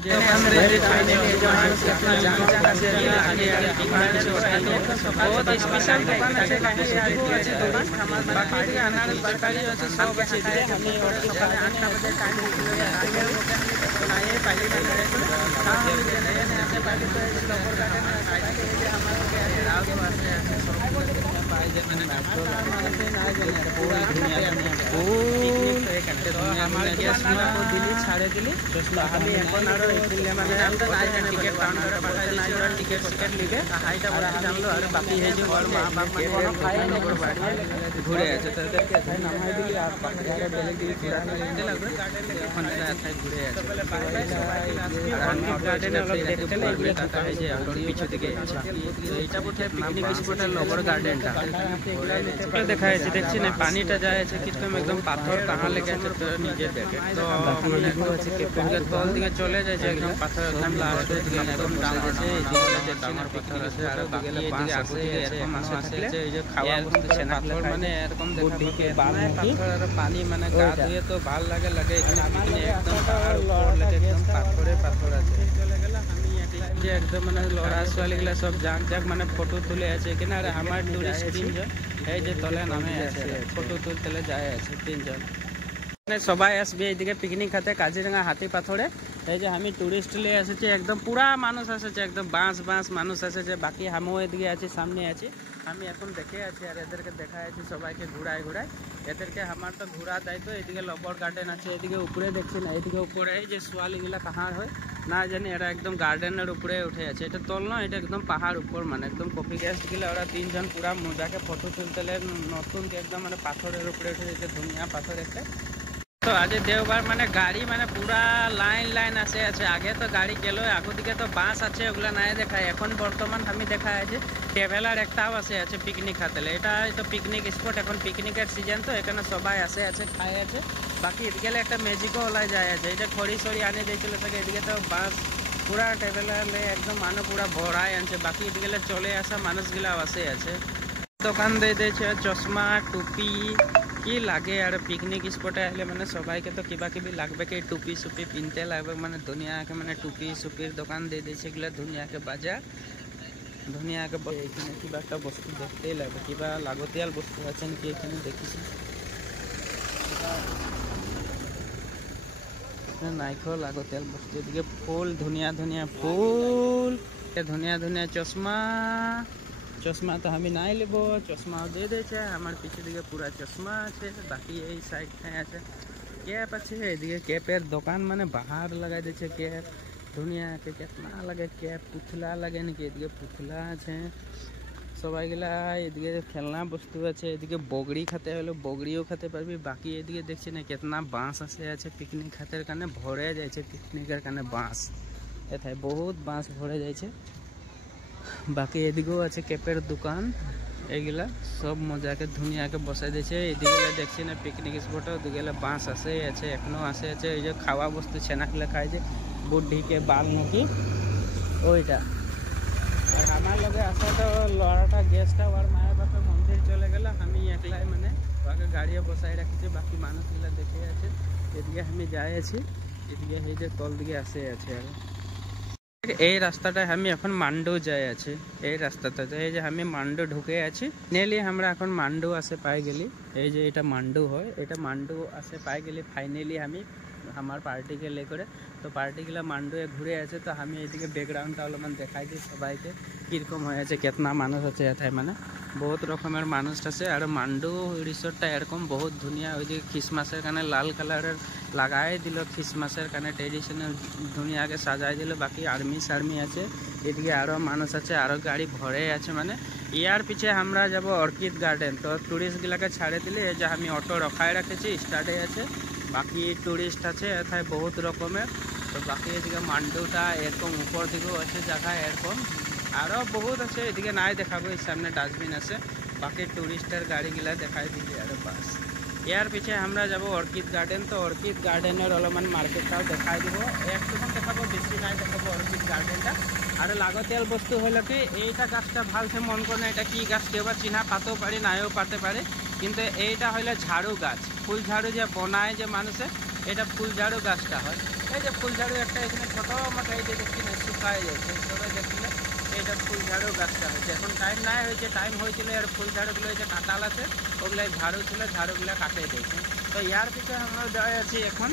बहुत स्पेशल दुकान আছে दुकान बाकी अनारस तरकारी আছে সব আছে আমি সকালে 8টা বাজে টাইম দিয়েছি আগে बनाए पहले पहले तो लोपर गार्डन है साइड के जे हमारे के राव के वास्ते है सब पाए जे मैंने मेट्रो मानते ना गए पूरा दुनिया तो हमारे गेस्ट को दिल्ली छाड़े दिल्ली আমি এখন আর এপ্রিলে মানে আমরা নাই টিকেট কাউন্টারে পাঠাই নাই টিকেট লিখে হাইটা বড় জানলো আর বাকি এই যে বড় মা বাপ মানে কোনো খায় না বড় বাড়ি ঘুরে আছে তাদেরকে এখানে নামাই দিলি আর বাকি জায়গা বেলে দিলি ঘুরে নিতে লাগবে ওখানে এখানে ঘুরে আছে গার্ডেনে অলপ দেখতে লাগবে টাকা এই যে অটোর পিছু দিকে আছে এইটা বটে পিকনিক স্পটের লোবর গার্ডেনটা এটা দেখা যাচ্ছে দেখছি না পানিটা যায় আছে কিরকম একদম পাথর কাহা লেগে আছে তো নিজে দেখে তো মানে আছে কেপের তল দিকে চলে যায় একদম পাথর একদম লাস্ট দিকে একদম ডাল আছে এই দিকে দেখছি না পাথর আছে আর গেলে বাঁশ আছে এরকম আছে এই যে খাওয়া বস্তু ছেনাকল মানে এরকম দেখে বাল পাথর আর পানি মানে গা ধুয়ে তো ভাল লাগে এখানে পিকনিক একদম পাহাড় উপর লাগে একদম পাথর আছে চলে গেল আমি যে একদম মানে লড়া ছোৱালীগুলা সব যাক মানে ফটো তুলে আছে এখানে আর আমার টুরিস্ট তিনজন এই যে তলে নামে আছে ফটো তুলতে যায় আছে তিনজন সবাই আসবে এইদিকে পিকনিক খাতে কাজিরাঙ্গা হাতি পাথরে এই যে আমি টুরিস্ট লিয়ে এসেছি একদম পুরা মানুষ এসেছে একদম বাঁশ মানুষ এসেছে বাকি আমিও এদিকে আছি সামনে আছি আমি এখন দেখে আছি আর এদেরকে দেখা আছি সবাইকে ঘুরায় এদেরকে আমার তো ঘুরা দেয় তো এদিকে লবর গার্ডেন আছে এদিকে উপরে দেখছি না এদিকে উপরে এই যে ছোৱালীগুলা কাহার হয় না জানি এরা একদম গার্ডেনের উপরে উঠে আছে এটা তল না এটা একদম পাহাড় উপর মানে একদম কপি গেস্ট গিলা ওরা তিনজন পুরা মজাকে ফটো তুলতে নতুন একদম মানে পাথরের উপরে উঠে যেতে ধুনিয়া পাথর একটা তো আজ দেওবার মানে গাড়ি মানে পুরা লাইন আছে আগে তো গাড়ি গেল আগো দিকে তো বাস আছে ওগুলা নাই দেখায় এখন বর্তমান আমি দেখা আছে ট্রাভেলার একটাও আছে পিকনিক খাতে এটা তো পিকনিক স্পট এখন পিকনিকের সিজন তো এখানে সবাই আছে খায় আছে বাকি এদিকে একটা ম্যাজিকও ওলাই যায় আছে এটা খড়ি আনে দিয়েছিল থাকে এদিকে তো বাস পুরা ট্রাভেলার একদম মানুষ পুরা ভরাই আনছে বাকি এদিকে চলে আসা মানুষগুলাও আছে দোকান দিয়ে দিয়েছে চশমা টুপি কি লাগে আর পিকনিক স্পটে আসলে মানে সবাইকে তো কিবা লাগবে কি টুপি সুপি পিনতে লাগবে মানে ধুনিয়াকে মানে টুপি সুপির দোকান দিয়ে দিয়েছে এগুলো ধুনিয়াকে বাজার ধুনিয়াকে এখানে কিবা একটা বস্তু দেখতেই লাগবে কিবা লাগতিয়াল বস্তু আছে নাকি এখানে দেখিছি নাইখো লাগতিয়াল বস্তু এদিকে ফুল ধুনিয়া ফুল ধুনিয়া चश्मा तो हमें नहीं लेब चश्मा दे दे हमारे पीछे दिखे पूरा चश्मा আছে बाकी এই সাইড আছে कैप আছে এদিকে कैपर दुकान माने बाहर लगा दिए कैप दुनिया के कितना लगे कैप पुतला लगे नाकि এদিকে पुतला আছে সবাইগুলা এদিকে খেলনা বস্তু আছে এদিকে বগড়ি খেতে হলে বগড়িও খেতে পারবি বাকি এদিকে দেখছি না কিतना বাঁশ আছে পিকনিক খাতের কারণে ভরে যাচ্ছে পিকনিকের কারণে বাঁশ এথায় বহুত বাঁশ ভরে যাচ্ছে বাকি এদিকেও আছে কেপের দোকান এগুলা সব মজাকে ধুনিয়াকে বসাই দিয়েছে এদিকে দেখছি না পিকনিক স্পটে ওদিকে বাঁশ আছে এখনো আছে এই যে খাওয়া বস্তু ছেনাগুলা খাই যে বুদ্ধিকে বাল নাকি ওইটা আর আমার লগে আসা তো লড়াটা গেস্টটা আর মায়ের বাপের মন্দির চলে গেল আমি একলাই মানে ওকে গাড়িও বসাই রাখছি বাকি মানুষগুলা দেখে আছে এদিকে আমি যাই আছি এদিকে এই যে তল দিকে আছে আর এই রাস্তাটা আমি এখন মান্ডু যাই আছি এই রাস্তাটাতে এই যে আমি মান্ডু ঢুকে আছি নেলি আমরা এখন মান্ডু আসে পাই গেলি এই যে এটা মান্ডু হয় এটা মান্ডু আসে পাই গেলি ফাইনালি আমি আমার পার্টিকে লে করে তো পার্টিগুলা মান্ডুয়ে ঘুরে আছে তো আমি এইদিকে ব্যাকগ্রাউন্ডটা অলপমান দেখাই দিই সবাইকে কীরকম হয়েছে কেতনা মানুষ আছে এথায় মানে বহুত রকমের মানুষ আছে আর মান্ডু রিসোর্টটা এরকম বহুত ধুনিয়া ওইদিকে খ্রিসমাসের কারণে লাল কালারের লাগাই দিল খ্রিসমাসের কারণে ট্রেডিশনাল দুনিয়াকে সাজাই দিল বাকি আর্মি আছে এদিকে আরও মানুষ আছে আরও গাড়ি ভরে আছে মানে ইয়ার পিছে আমরা যাব অর্কিড গার্ডেন তো টুরিস্টগুলাকে ছাড়ে দিলে এই যে আমি অটো রখায় রাখেছি স্টার্টে আছে বাকি টুরিস্ট আছে এথায় বহুত রকমের তো বাকি এদিকে মান্ডুটা এরকম উপর দিকেও আছে জায়গা এরকম আরও বহুত আছে এদিকে নাই দেখাবো এই সামনে ডাস্টবিন আছে বাকি টুরিস্টের গাড়িগুলা দেখাই দিবে আর বাস ইয়ার পিছে আমরা যাব অর্কিড গার্ডেন তো অর্কিড গার্ডেনের অলপমান মার্কেটটাও দেখাই দিব একটুখান দেখাবো বেশি নাই দেখাবো অর্কিড গার্ডেনটা আর লাগতিয়াল বস্তু হলো কি এইটা গাছটা ভালসে মন করে না এটা কি গাছ কেউ বা চিনা পাতেও পারে নাইও পাতে পারে কিন্তু এইটা হইলে ঝাড়ু গাছ ফুল ঝাড়ু যে বনায় যে মানুষে এটা ফুল ঝাড়ু গাছটা হয় এই যে ফুল ঝাড়ু একটা এখানে ছোটো মতো এই যে দেখছি না শুকায় যাচ্ছে, সবাই দেখলে এইটা ফুল ঝাড়ু গাছটা হয়েছে। এখন টাইম নাই হয়েছে, টাইম হয়েছিল আর ফুল ঝাড়ুগুলো যে কাটাল আছে ওগুলো ঝাড়ু ছিল, ঝাড়ুগুলো কাটিয়ে দিয়েছে। তো ইয়ার পিছনে আমরা যাই আছি এখন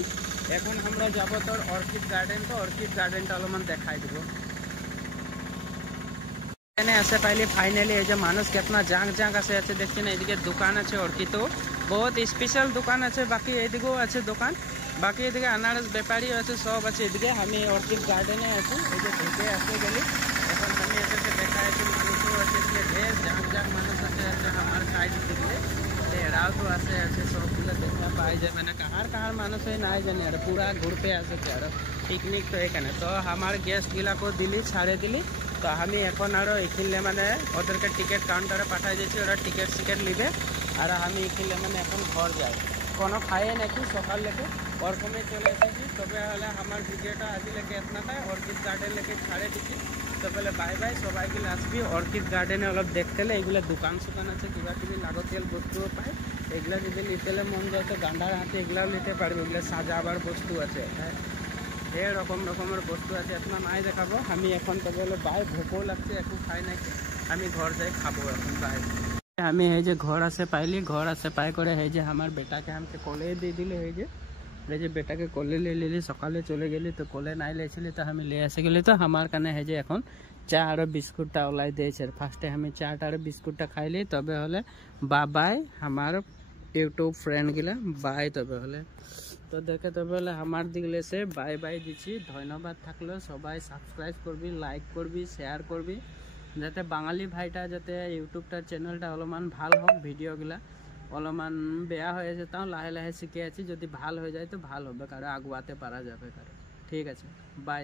আমরা যাবো তোর অর্কিড গার্ডেন। তো অর্কিড গার্ডেনটা অলপমান দেখাই দেবো। এখানে আসে পাইলে ফাইনালি এই যে মানুষ কেতনা জাঁক জাঁক আছে দেখছি না। এদিকে দোকান আছে অর্কিডও বহুত স্পেশাল দোকান আছে, বাকি এদিকেও আছে দোকান, বাকি এদিকে আনারস ব্যাপারী আছে, সব আছে। এদিকে আমি অর্কিড গার্ডেনে আছি, এই যে ঢুকে আসতে গেলি এখন আমি এদেরকে দেখা আছি মানুষও আছে, ঢের জাঁক জাঁক মানুষ আছে আমার সাইড দিকে এরাও তো আছে সবগুলো দেখা পাই যাবে না। কাহার মানুষ হয় নাই জানি আর পুরা ঘুরতে আসে আর পিকনিক। তো এখানে তো আমার গেস্টগুলাকেও দিলি ছাড়ে দিলি। তো আমি এখন আরও এখিলে মানে ওদেরকে টিকিট কাউন্টারে পাঠাই দিয়েছি, ওরা টিকিট সিকেট নিবে আর আমি এখিলে মানে এখন ঘর যাই। কোনো খাইয়ে নাকি সকাল লেগে ওরকমই চলে এসেছি। তবে হলে আমার ভিডিওটা আজি লেগে এতনাটাই, অর্কিড গার্ডেন লেগে ছাড়ে দিচ্ছি। তো বলে বাই বাই, সবাইগুলো আসবি অর্কিড গার্ডেনে অলপ দেখতে হলে। এগুলো দোকান সুকান আছে, কিবা কিবি লাগতিয়াল বস্তুও পায়। এগুলো যদি নিতেলে মন যায় তো গান্ডার হাতে এগুলাও নিতে পারবে। এগুলো সাজাবার বস্তু আছে, হ্যাঁ এরকম রকমের বস্তু আছে, এতনা নাই দেখাবো আমি এখন। তবে হলে বাই, ভোকও লাগছে, একটু খাই নাকি আমি ঘর যাই খাবো এখন, বাই। আমি এই যে ঘর আসে পাইলি, ঘর আসে পাই করে এই যে আমার বেটাকে আমাকে কলে দিয়ে দিলে। এই যে বেটাকে কলে ले लेली, সকালে চলে গেলি তো কলে নাই লেছিলি তো আমি ले আসে গেলি। তো আমার কানে এই যে এখন চা আর বিস্কুটটা ওলাই দিয়েছে। ফার্স্টে আমি চাটা আর বিস্কুটটা খাইলি, তবে হলে বাই আমার ইউটিউব ফ্রেন্ডগুলা বাই। তবে হলে তো দেখে তবে হলে আমার দিকলে সে বাই বাই দিচ্ছি। ধন্যবাদ থাকলো, সবাই সাবস্ক্রাইব করবি, লাইক করবি, শেয়ার করবি, যাতে বাঙালি ভাইটা যাতে ইউটিউবটার চ্যানেলটা অলপমান ভাল হোক। ভিডিওগুলা অলপমান বেয়া হয়ে আছে, তাও লাহে লাহে শিখে আছি, যদি ভাল হয়ে যায় তো ভাল হবে, কারো আগুয়াতে পারা যাবে কারো। ঠিক আছে, বাই।